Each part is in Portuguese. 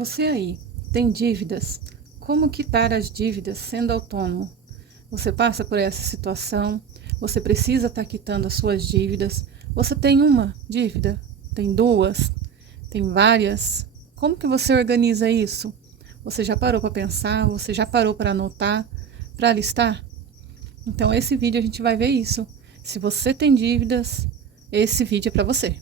Você aí tem dívidas? Como quitar as dívidas sendo autônomo? Você passa por essa situação? Você precisa estar quitando as suas dívidas? Você tem uma dívida? Tem duas? Tem várias? Como que você organiza isso? Você já parou para pensar? Você já parou para anotar? Para listar? Então esse vídeo a gente vai ver isso. Se você tem dívidas, esse vídeo é para você.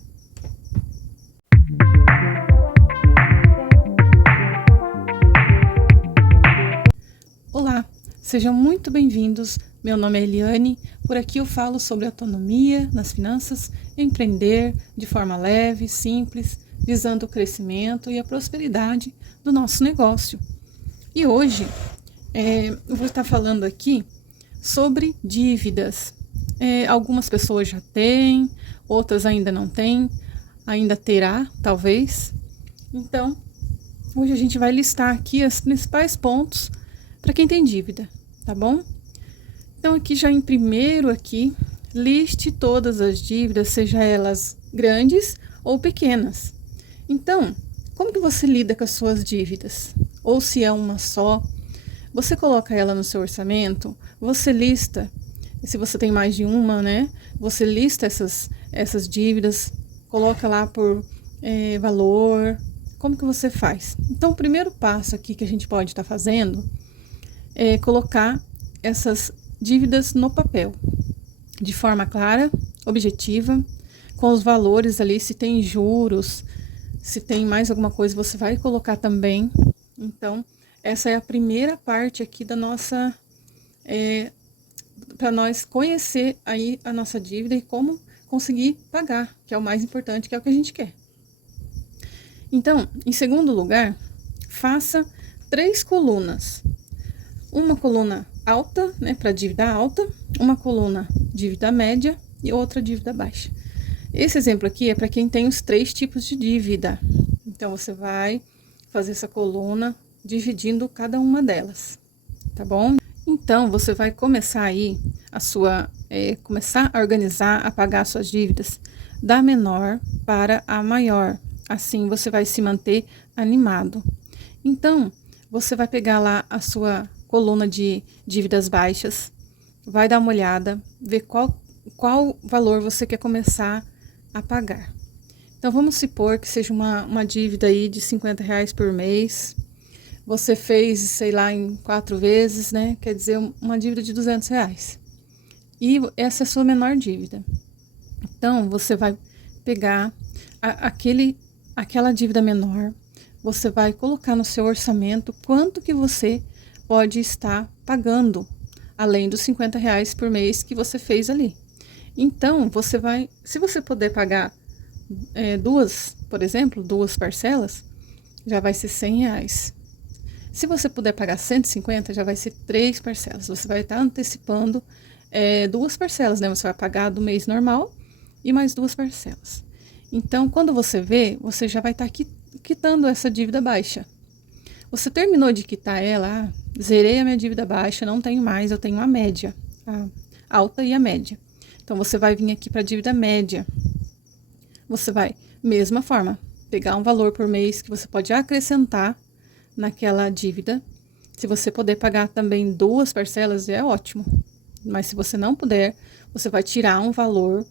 Olá, sejam muito bem-vindos. Meu nome é Eliane. Por aqui eu falo sobre autonomia nas finanças, empreender de forma leve, simples, visando o crescimento e a prosperidade do nosso negócio. E hoje eu vou estar falando aqui sobre dívidas. Algumas pessoas já têm, outras ainda não têm, ainda terá, talvez. Então, hoje a gente vai listar aqui os principais pontos para quem tem dívida, tá bom? Então aqui já em primeiro aqui, liste todas as dívidas, seja elas grandes ou pequenas. Então, como que você lida com as suas dívidas? Ou se é uma só, você coloca ela no seu orçamento, você lista, se você tem mais de uma, né? Você lista essas dívidas, coloca lá por valor. Como que você faz? Então, o primeiro passo aqui que a gente pode estar fazendo é colocar essas dívidas no papel, de forma clara, objetiva, com os valores ali, se tem juros, se tem mais alguma coisa, você vai colocar também. Então, essa é a primeira parte aqui da nossa, para nós conhecer aí a nossa dívida e como conseguir pagar, que é o mais importante, que é o que a gente quer. Então, em segundo lugar, faça 3 colunas. Uma coluna alta, né, para dívida alta, uma coluna dívida média e outra dívida baixa. Esse exemplo aqui é para quem tem os 3 tipos de dívida. Então, você vai fazer essa coluna dividindo cada uma delas, tá bom? Então, você vai começar aí começar a organizar, a pagar suas dívidas da menor para a maior. Assim, você vai se manter animado. Então, você vai pegar lá a sua coluna de dívidas baixas, vai dar uma olhada, ver qual valor você quer começar a pagar. Então, vamos supor que seja uma dívida aí de R$50 por mês. Você fez, sei lá, em 4 vezes, né? Quer dizer, uma dívida de R$200. E essa é a sua menor dívida. Então, você vai pegar aquela dívida menor, você vai colocar no seu orçamento quanto que você pode estar pagando, além dos R$50 por mês que você fez ali. Então, você vai, se você puder pagar duas, por exemplo, 2 parcelas, já vai ser R$100. Se você puder pagar 150, já vai ser 3 parcelas. Você vai estar antecipando 2 parcelas, né? Você vai pagar do mês normal e mais 2 parcelas. Então, quando você vê, você já vai estar quitando essa dívida baixa. Você terminou de quitar ela, zerei a minha dívida baixa, não tenho mais, eu tenho a média, a alta e a média. Então, você vai vir aqui para a dívida média. Você vai, mesma forma, pegar um valor por mês que você pode acrescentar naquela dívida. Se você puder pagar também 2 parcelas, é ótimo. Mas se você não puder, você vai tirar um valor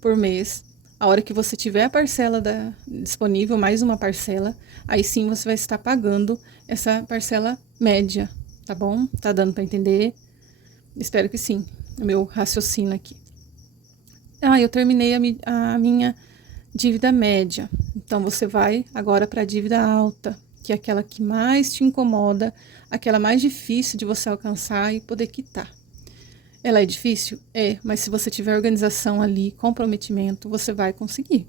por mês. A hora que você tiver a parcela disponível, mais uma parcela, aí sim você vai estar pagando essa parcela média, tá bom? Tá dando para entender? Espero que sim, o meu raciocínio aqui. Eu terminei a minha dívida média. Então, você vai agora para a dívida alta, que é aquela que mais te incomoda, aquela mais difícil de você alcançar e poder quitar. Ela é difícil? É, mas se você tiver organização ali, comprometimento, você vai conseguir,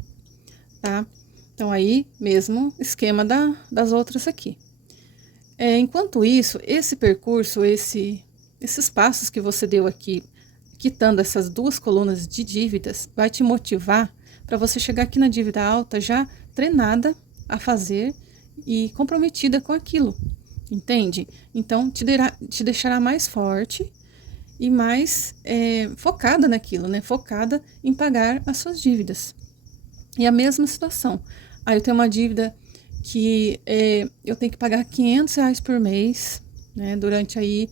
tá? Então, aí, mesmo esquema das outras aqui. Enquanto isso, esse percurso, esses passos que você deu aqui, quitando essas 2 colunas de dívidas, vai te motivar para você chegar aqui na dívida alta já treinada a fazer e comprometida com aquilo, entende? Então, te deixará mais forte e mais focada naquilo, né? Focada em pagar as suas dívidas. E a mesma situação. Aí eu tenho uma dívida que eu tenho que pagar R$ 500 por mês, né? Durante aí,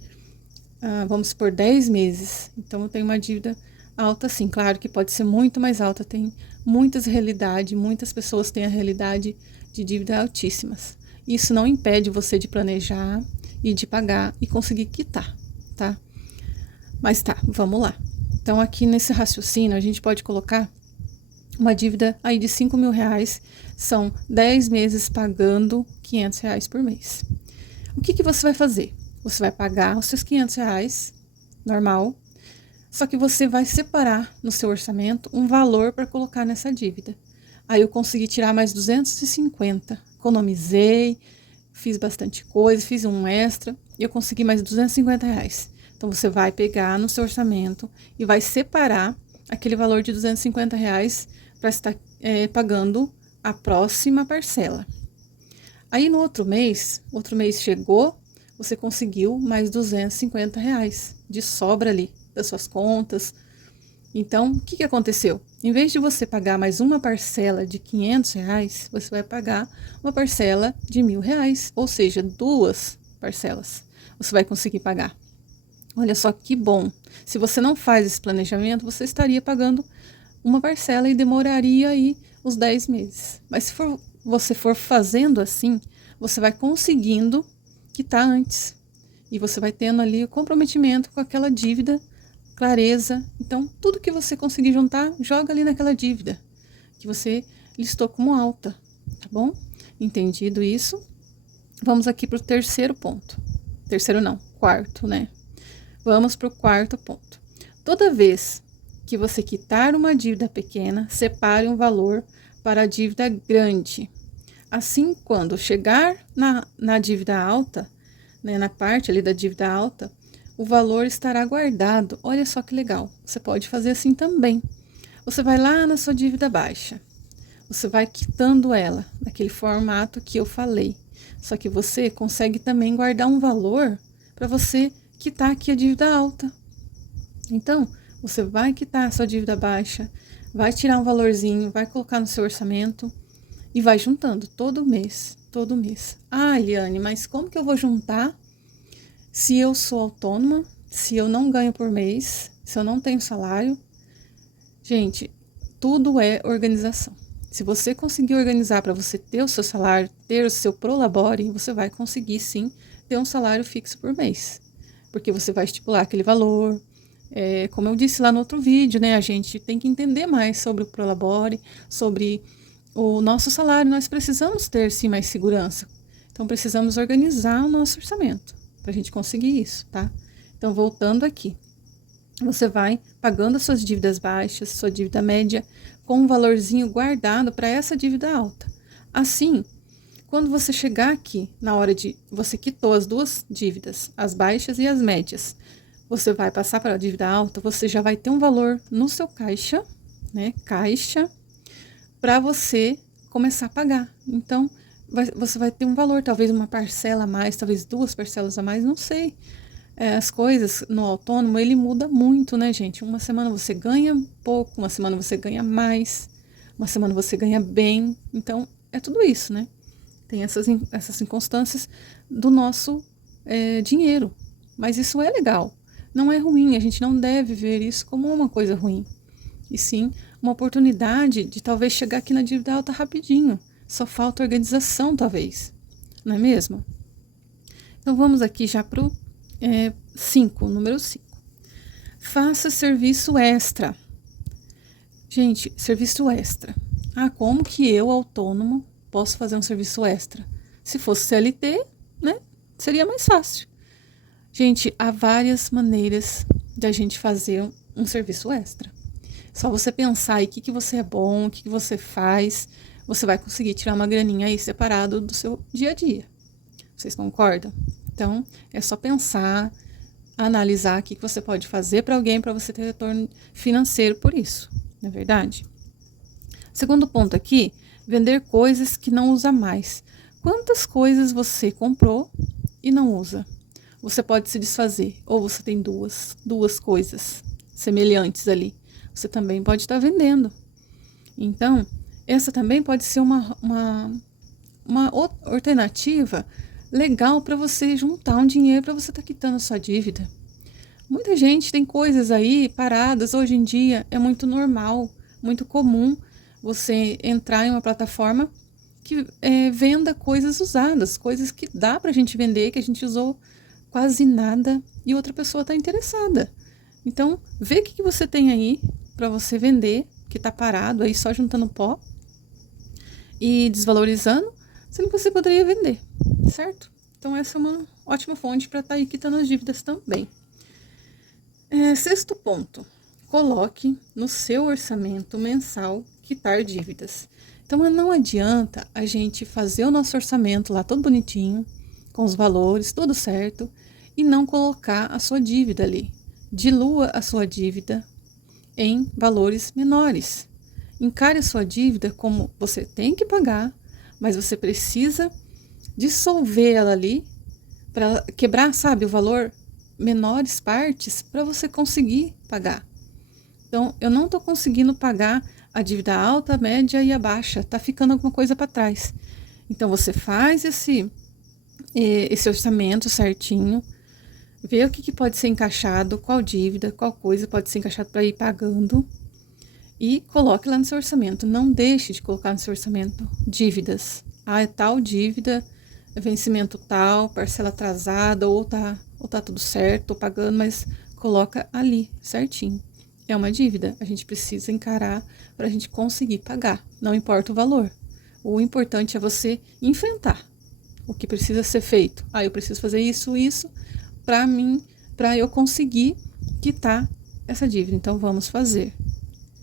vamos supor, 10 meses. Então, eu tenho uma dívida alta, sim. Claro que pode ser muito mais alta. Tem muitas realidades, muitas pessoas têm a realidade de dívida altíssimas. Isso não impede você de planejar e de pagar e conseguir quitar, tá? Mas tá, vamos lá. Então, aqui nesse raciocínio, a gente pode colocar uma dívida aí de R$ 5.000, são 10 meses pagando R$ 500 por mês. O que você vai fazer? Você vai pagar os seus R$ 500, normal, só que você vai separar no seu orçamento um valor para colocar nessa dívida. Aí eu consegui tirar mais 250, economizei, fiz bastante coisa, fiz um extra e eu consegui mais R$ 250. Então você vai pegar no seu orçamento e vai separar aquele valor de R$ 250 para estar pagando a próxima parcela. Aí no outro mês chegou, você conseguiu mais R$ 250 de sobra ali das suas contas. Então, o que aconteceu? Em vez de você pagar mais uma parcela de R$ 500, você vai pagar uma parcela de R$ 1.000, ou seja, 2 parcelas você vai conseguir pagar. Olha só que bom. Se você não faz esse planejamento, você estaria pagando uma parcela e demoraria aí os 10 meses. Mas se você for fazendo assim, você vai conseguindo quitar antes. E você vai tendo ali o comprometimento com aquela dívida, clareza. Então, tudo que você conseguir juntar, joga ali naquela dívida que você listou como alta, tá bom? Entendido isso? Vamos aqui para o terceiro ponto. Terceiro não, quarto, né? Vamos para o quarto ponto. Toda vez que você quitar uma dívida pequena, separe um valor para a dívida grande. Assim, quando chegar na dívida alta, né, na parte ali da dívida alta, o valor estará guardado. Olha só que legal. Você pode fazer assim também. Você vai lá na sua dívida baixa. Você vai quitando ela, naquele formato que eu falei. Só que você consegue também guardar um valor para você quitar aqui a dívida alta. Então, você vai quitar a sua dívida baixa, vai tirar um valorzinho, vai colocar no seu orçamento e vai juntando todo mês, todo mês. Ah, Eliane, mas como que eu vou juntar se eu sou autônoma, se eu não ganho por mês, se eu não tenho salário? Gente, tudo é organização. Se você conseguir organizar para você ter o seu salário, ter o seu prolabore, você vai conseguir sim ter um salário fixo por mês. Porque você vai estipular aquele valor. Como eu disse lá no outro vídeo, né? A gente tem que entender mais sobre o prolabore, sobre o nosso salário. Nós precisamos ter sim mais segurança. Então precisamos organizar o nosso orçamento para a gente conseguir isso, tá? Então voltando aqui. Você vai pagando as suas dívidas baixas, sua dívida média, com um valorzinho guardado para essa dívida alta. Assim, quando você chegar aqui, na hora de você quitou as duas dívidas, as baixas e as médias, você vai passar para a dívida alta, você já vai ter um valor no seu caixa, né? Caixa, para você começar a pagar. Então, você vai ter um valor, talvez uma parcela a mais, talvez 2 parcelas a mais, não sei. As coisas no autônomo, ele muda muito, né, gente? Uma semana você ganha pouco, uma semana você ganha mais, uma semana você ganha bem. Então, é tudo isso, né? Tem essas inconstâncias do nosso dinheiro. Mas isso é legal. Não é ruim, a gente não deve ver isso como uma coisa ruim. E sim, uma oportunidade de talvez chegar aqui na dívida alta rapidinho. Só falta organização, talvez. Não é mesmo? Então, vamos aqui já para o 5, número 5. Faça serviço extra. Gente, serviço extra. Ah, como que eu, autônomo, posso fazer um serviço extra? Se fosse CLT, né, seria mais fácil. Gente, há várias maneiras da gente fazer um serviço extra. Só você pensar aí o que você é bom, o que você faz, você vai conseguir tirar uma graninha aí separado do seu dia a dia. Vocês concordam? Então, é só pensar, analisar o que você pode fazer para alguém para você ter retorno financeiro por isso, não é verdade? Segundo ponto aqui, vender coisas que não usa mais. Quantas coisas você comprou e não usa? Você pode se desfazer, ou você tem duas coisas semelhantes ali. Você também pode estar vendendo. Então, essa também pode ser uma alternativa legal para você juntar um dinheiro para você estar quitando a sua dívida. Muita gente tem coisas aí paradas. Hoje em dia é muito normal, muito comum você entrar em uma plataforma que venda coisas usadas, coisas que dá pra gente vender, que a gente usou quase nada e outra pessoa está interessada. Então, vê o que você tem aí para você vender, que está parado aí só juntando pó e desvalorizando, sendo que você poderia vender, certo? Então, essa é uma ótima fonte para estar aí quitando as dívidas também. Sexto ponto, coloque no seu orçamento mensal quitar dívidas. Então, não adianta a gente fazer o nosso orçamento lá todo bonitinho, com os valores, tudo certo, e não colocar a sua dívida ali. Dilua a sua dívida em valores menores. Encare a sua dívida como você tem que pagar, mas você precisa dissolver ela ali para quebrar, sabe, o valor menores partes para você conseguir pagar. Então, eu não estou conseguindo pagar a dívida alta, a média e a baixa, tá ficando alguma coisa para trás. Então, você faz esse orçamento certinho, vê o que pode ser encaixado, qual dívida, qual coisa pode ser encaixado para ir pagando e coloque lá no seu orçamento. Não deixe de colocar no seu orçamento dívidas. É tal dívida, vencimento tal, parcela atrasada, ou tá tudo certo, tô pagando, mas coloca ali certinho. É uma dívida, a gente precisa encarar para a gente conseguir pagar, não importa o valor. O importante é você enfrentar o que precisa ser feito. Eu preciso fazer isso para eu conseguir quitar essa dívida. Então, vamos fazer.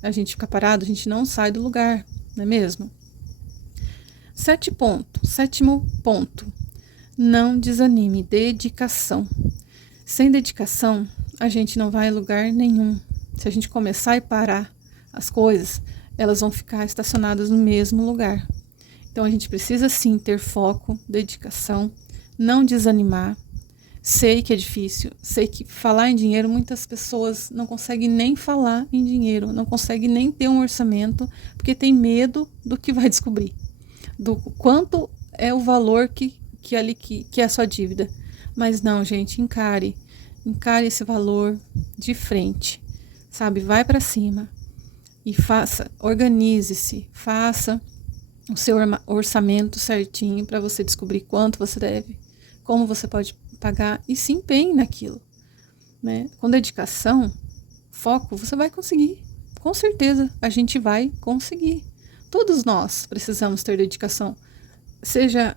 A gente fica parado, a gente não sai do lugar, não é mesmo? Sétimo ponto, não desanime, dedicação. Sem dedicação, a gente não vai a lugar nenhum. Se a gente começar e parar as coisas, elas vão ficar estacionadas no mesmo lugar. Então, a gente precisa sim ter foco, dedicação, não desanimar. Sei que é difícil, sei que falar em dinheiro, muitas pessoas não conseguem nem falar em dinheiro, não conseguem nem ter um orçamento, porque tem medo do que vai descobrir, do quanto é o valor que é a sua dívida. Mas não, gente, encare esse valor de frente, sabe? Vai para cima e organize-se, faça o seu orçamento certinho para você descobrir quanto você deve, como você pode pagar e se empenhe naquilo, né? Com dedicação, foco, você vai conseguir. Com certeza, a gente vai conseguir. Todos nós precisamos ter dedicação, seja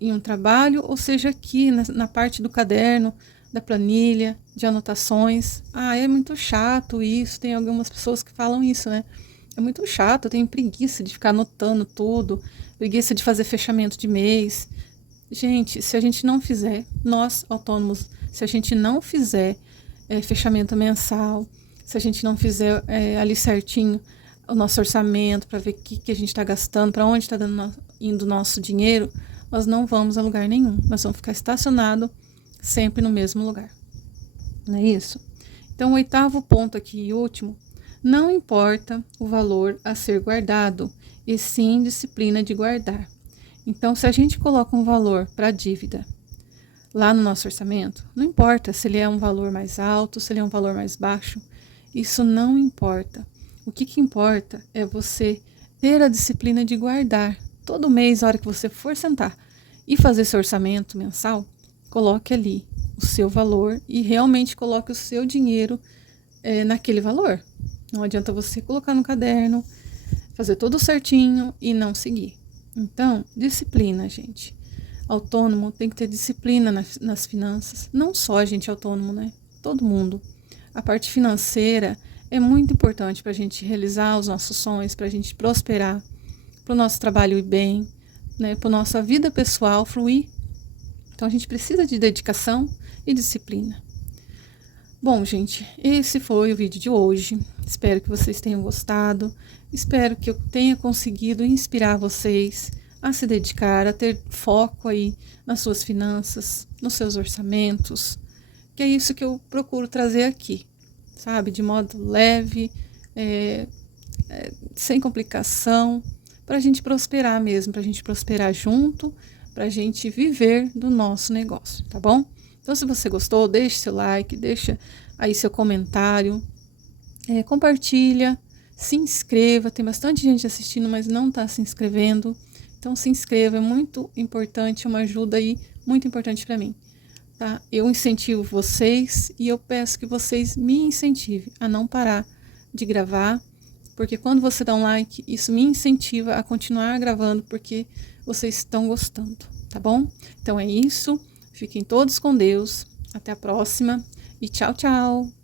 em um trabalho ou seja aqui na parte do caderno, da planilha, de anotações. É muito chato isso, tem algumas pessoas que falam isso, né? É muito chato, eu tenho preguiça de ficar anotando tudo, preguiça de fazer fechamento de mês. Gente, se a gente não fizer, nós autônomos, se a gente não fizer fechamento mensal, se a gente não fizer ali certinho o nosso orçamento para ver o que a gente está gastando, para onde está indo o nosso dinheiro, nós não vamos a lugar nenhum. Nós vamos ficar estacionado sempre no mesmo lugar. Não é isso? Então, o 8º ponto aqui e último, não importa o valor a ser guardado, e sim disciplina de guardar. Então, se a gente coloca um valor para a dívida lá no nosso orçamento, não importa se ele é um valor mais alto, se ele é um valor mais baixo, isso não importa. O que importa é você ter a disciplina de guardar. Todo mês, na hora que você for sentar e fazer seu orçamento mensal, coloque ali o seu valor e realmente coloque o seu dinheiro naquele valor. Não adianta você colocar no caderno, fazer tudo certinho e não seguir. Então, disciplina, gente. Autônomo tem que ter disciplina nas finanças. Não só a gente autônomo, né? Todo mundo. A parte financeira é muito importante para a gente realizar os nossos sonhos, para a gente prosperar, para o nosso trabalho ir bem, né? Para a nossa vida pessoal fluir. Então, a gente precisa de dedicação e disciplina. Bom, gente, esse foi o vídeo de hoje. Espero que vocês tenham gostado. Espero que eu tenha conseguido inspirar vocês a se dedicar, a ter foco aí nas suas finanças, nos seus orçamentos, que é isso que eu procuro trazer aqui, sabe? De modo leve, sem complicação, para a gente prosperar mesmo, para a gente prosperar junto, para a gente viver do nosso negócio, tá bom? Então, se você gostou, deixe seu like, deixa aí seu comentário, compartilha, se inscreva. Tem bastante gente assistindo, mas não está se inscrevendo. Então, se inscreva, é muito importante, uma ajuda aí muito importante para mim. Tá? Eu incentivo vocês e eu peço que vocês me incentivem a não parar de gravar, porque quando você dá um like, isso me incentiva a continuar gravando, porque vocês estão gostando, tá bom? Então é isso, fiquem todos com Deus, até a próxima e tchau, tchau!